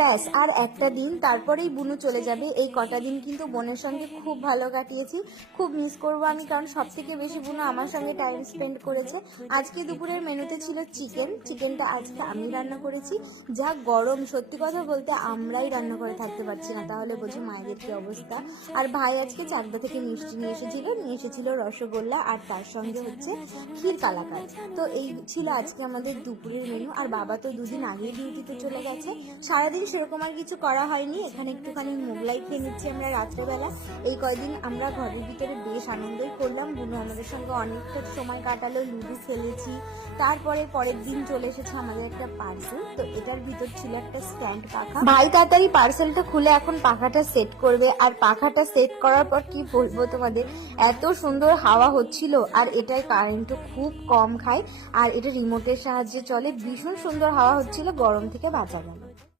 ব্যাস আর একটা দিন, তারপরেই বুনু চলে যাবে। এই কটা দিন কিন্তু বোনের সঙ্গে খুব ভালো কাটিয়েছি, খুব মিস করবো আমি, কারণ সব থেকে বেশি বুনু আমার সঙ্গে টাইম স্পেন্ড করেছে। আজকে দুপুরের মেনুতে ছিল চিকেনটা আজকে আমি রান্না করেছি। যা গরম, সত্যি কথা বলতে আমরাই রান্না করে থাকতে পারছি না, তাহলে বোঝো মায়েদের কি অবস্থা। আর ভাই আজকে চাকদা থেকে মিষ্টি নিয়ে এসেছিল রসগোল্লা, আর তার সঙ্গে হচ্ছে ক্ষীর কালাকাঁদ। তো এই ছিল আজকে আমাদের দুপুরের মেনু। আর বাবা তো দুদিন আগেই ডিউটিতে চলে গেছে, সারাদিন সেরকম আর কিছু করা হয়নি। এখানে একটুখানি মোগলাই খেয়ে নিচ্ছি আমরা রাত্রেবেলা। এই কয়দিন আমরা ঘরের ভিতরে বেশ আনন্দই করলাম, বুনু আমাদের সঙ্গে অনেকটা সময় কাটালো, লুডো খেলেছি। তারপরে পরের দিন চলে এসেছে আমাদের একটা পার্সেল, তো এটার ভিতর ছিল একটা স্ট্যান্ড পাখা। ভাই তাড়াতাড়ি পার্সেলটা খুলে এখন পাখাটা সেট করবে। আর পাখাটা সেট করার পর কি বলবো তোমাদের, এত সুন্দর হাওয়া হচ্ছিল। আর এটায় কারেন্টও খুব কম খায়, আর এটা রিমোটের সাহায্যে চলে, ভীষণ সুন্দর হাওয়া হচ্ছিল, গরম থেকে বাঁচা গেল।